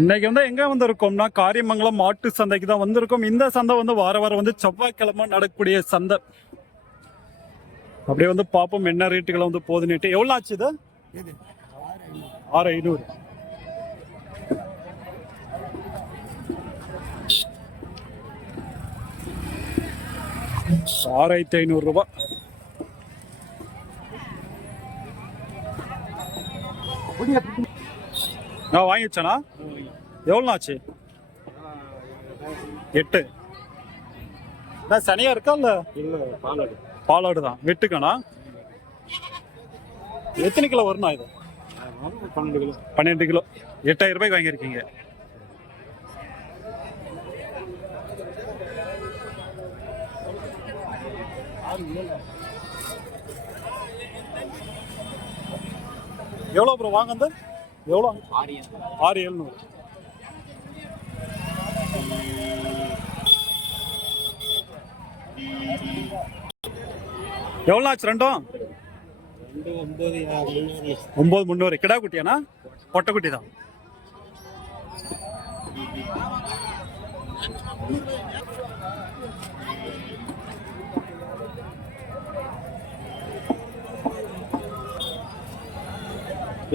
இன்னைக்கு எங்க வந்திருக்கோம்னா காரியமங்கலம் மாட்டு சந்தைக்கு தான் வந்திருக்கோம். இந்த சந்தை வார வாரம் செவ்வாய்க்கிழமை நடக்கக்கூடிய சந்தை. அப்படியே பார்ப்போம் என்ன ரேட்டுகளை போது. நேற்று எவ்வளோ ஆச்சு இது? 6500. ₹6500. நான் வாங்கிச்சேனா? எவ்வளோ ஆச்சு? 8. சனியா இருக்கா இல்ல? பாலாடு தான். வெட்டுக்கானா? எத்தனை கிலோ வரும்னா இது? 12 கிலோ. 8000 ரூபாய்க்கு வாங்கியிருக்கீங்க. எவ்வளோ ப்ரோ வாங்க? எவ்வளோ? 6700. எவ்வளோ ஆச்சு ரெண்டும்? 9300. கிடா குட்டியானா? பொட்டை குட்டி தான்.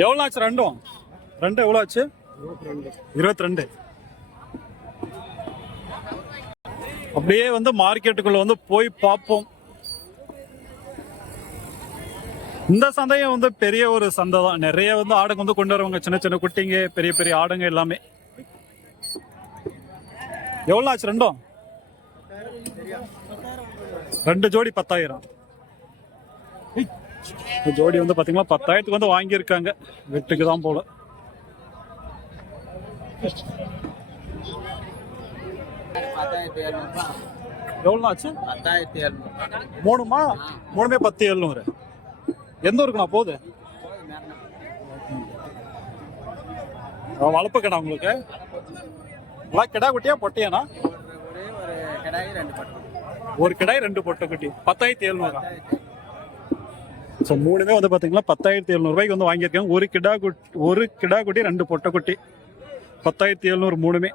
எவ்வளோ ஆச்சு ரெண்டும்? எவ்வளோ ஆச்சு? 22. அப்படியே மார்க்கெட்டுக்குள்ள போய் பார்ப்போம். இந்த சந்தையும் பெரிய ஒரு சந்தை தான். நிறைய ஆடுங்க கொண்டு வருவாங்க. சின்ன சின்ன குட்டிங்க, பெரிய பெரிய ஆடுங்க எல்லாமே. எவ்வளோ ஆச்சு ரெண்டும்? 2 ஜோடி 10,000. ஜோடி பாத்தீங்கன்னா 10,000க்கு வாங்கியிருக்காங்க. வெட்டுக்கு தான் போல. எவ்வளோ ஆச்சு? 3மா? 3மே 10,700. எந்த ஊருக்குண்ணா போகுது? வளர்ப்பு கடை உங்களுக்கு? கிடா குட்டியா பொட்டையானா? ஒரு கிடாய் 2 பொட்டை குட்டி. 10,700. ஸோ 3மே பார்த்தீங்கன்னா 10,700 ரூபாய்க்கு வாங்கியிருக்காங்க. ஒரு கிடா குட்டி 2 பொட்டை குட்டி. 10,700 3மே.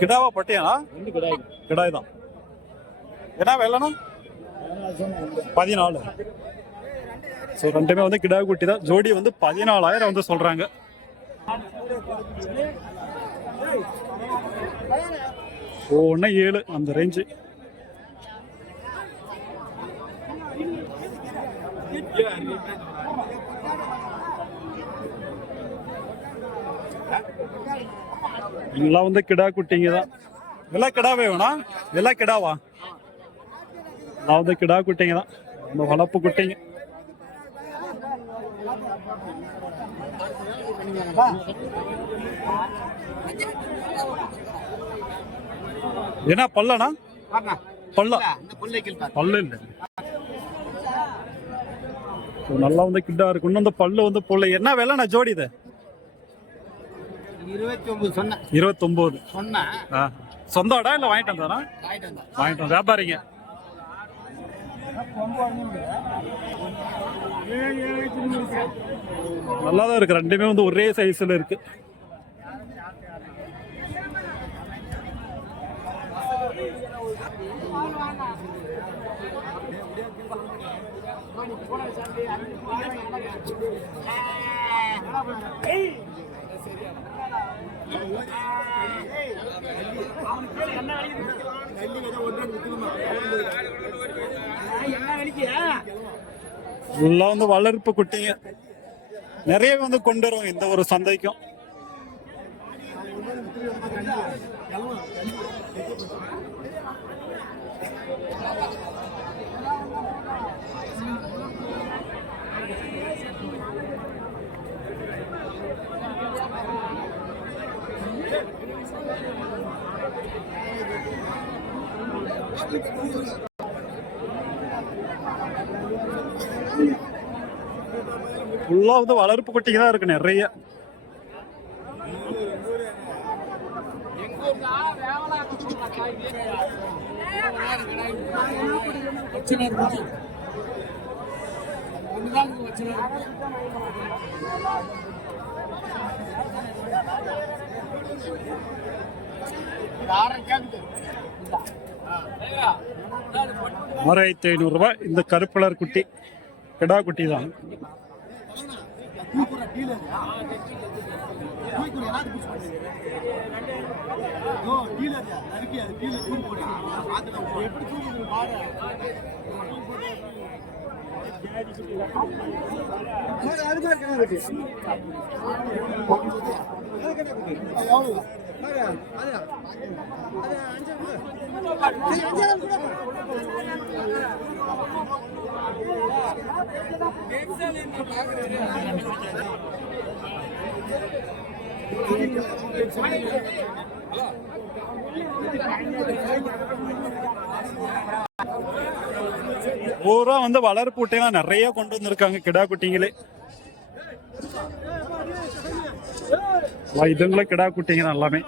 கிடாவா பட்டியானா? கிடாய் தான். என்ன வேலைனா? 14. ஸோ ரெண்டுமே கிடா குட்டி தான். ஜோடி 14,000 சொல்றாங்க. ஒன்று 7 அந்த ரேஞ்சு. எல்லாம் கிடா குட்டிங்க தான். எல்லாம் கிடாவே வேணா? எல்லாம் கிடாவா? நான் கிடா குட்டிங்க தான். இந்த வளர்ப்பு குட்டிங்க. என்ன பல்லனா? பல்ல இல்ல. நல்லா கிட்டா இருக்கு. இன்னும் பல்லு பொல்ல. என்ன வேலை ஜோடி இது? 29. சொந்த ஆடா இல்ல வாங்கிட்டு வந்தானா? வாங்கிட்டு வந்த வியாபாரிங்க. நல்லாதான் இருக்கு. ரெண்டுமே ஒரே சைஸ்ல இருக்கு. எல்லாம் வளர்ப்பு குட்டிங்க. நிறைய கொண்டு வருவாங்க இந்த ஒரு சந்தைக்கும். ஃபுல்லா வந்து வளர்ப்பு குட்டிங்க தான் இருக்கு நிறைய. ₹6500 இந்த கருப்பு கலர் குட்டி, கிடா குட்டி தான். பூரா வந்து வளர்ப்பு குட்டிலாம் நிறைய கொண்டு வந்திருக்காங்க, கிடா குட்டிங்களே. இதுங்களே கிடா குட்டிங்க எல்லாமே.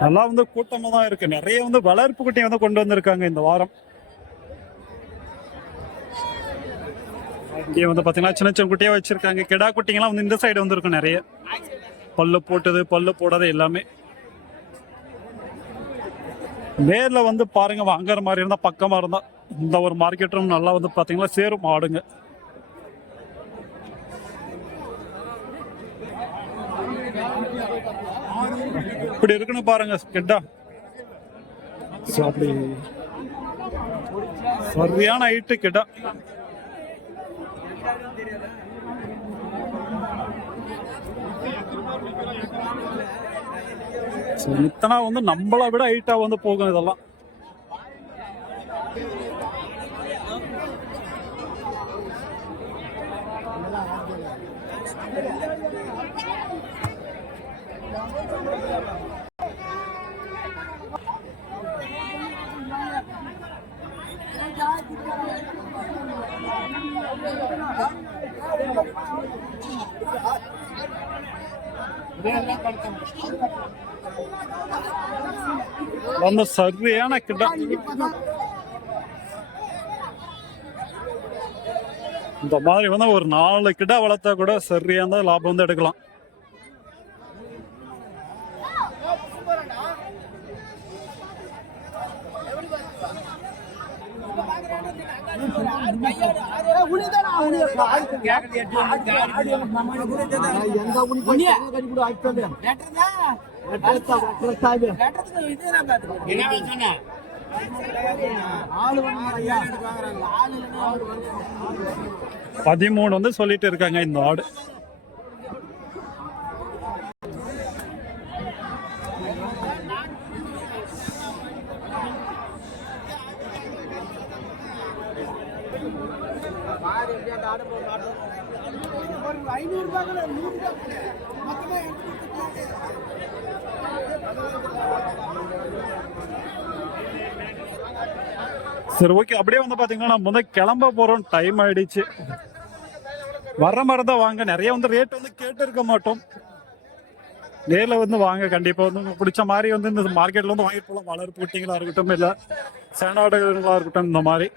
நல்லா வந்து கூட்டமா தான் இருக்கு. நிறைய வந்து வளர்ப்பு குட்டியை வந்து கொண்டு வந்திருக்காங்க இந்த வாரம். இங்கே வந்து பாத்தீங்கன்னா சின்ன சின்ன குட்டியா வச்சிருக்காங்க. கிடா குட்டிங்கெல்லாம் வந்து இந்த சைடு வந்துருக்கும் நிறைய. பல்லு போட்டது, பல்லு போடாத எல்லாமே. நேர்ல வந்து பாருங்க, வாங்குற மாதிரி இருந்தா பக்கமா இருந்தா இந்த ஒரு மார்க்கெட்டும் நல்லா வந்து பாத்தீங்கன்னா சேரும் ஆடுங்க. இப்படி இருக்குன்னு பாருங்க கிட்டா. அப்படி சரியான ஹைட்டு கிட்டா. இத்தனை வந்து நம்மளை விட ஹைட்டா வந்து போகும் இதெல்லாம். ரொம்ப சரியான கிட்டா. இந்த மாதிரி வந்து ஒரு 4 கிட்டா வளர்த்தா கூட சரியான லாபம் வந்து எடுக்கலாம். $13 வந்து சொல்லிட்டு இருக்காங்க இந்த ஆடு. சரி, ஓகே. அப்படியே வந்து பாத்தீங்கன்னா நம்ம வந்து கிளம்ப போறோம், டைம் ஆயிடுச்சு. வர்ற மாதிரி தான் வாங்க. நிறைய வந்து ரேட் வந்து கேட்டு இருக்க மாட்டோம். நேரில் வந்து வாங்க. கண்டிப்பா வந்து பிடிச்ச மாதிரி வந்து இந்த மார்க்கெட்ல வந்து வாங்கிட்டு போகலாம். வளர்ப்பு குட்டிங்களா இருக்கட்டும், இல்ல சேனாடுகளா இருக்கட்டும், இந்த மாதிரி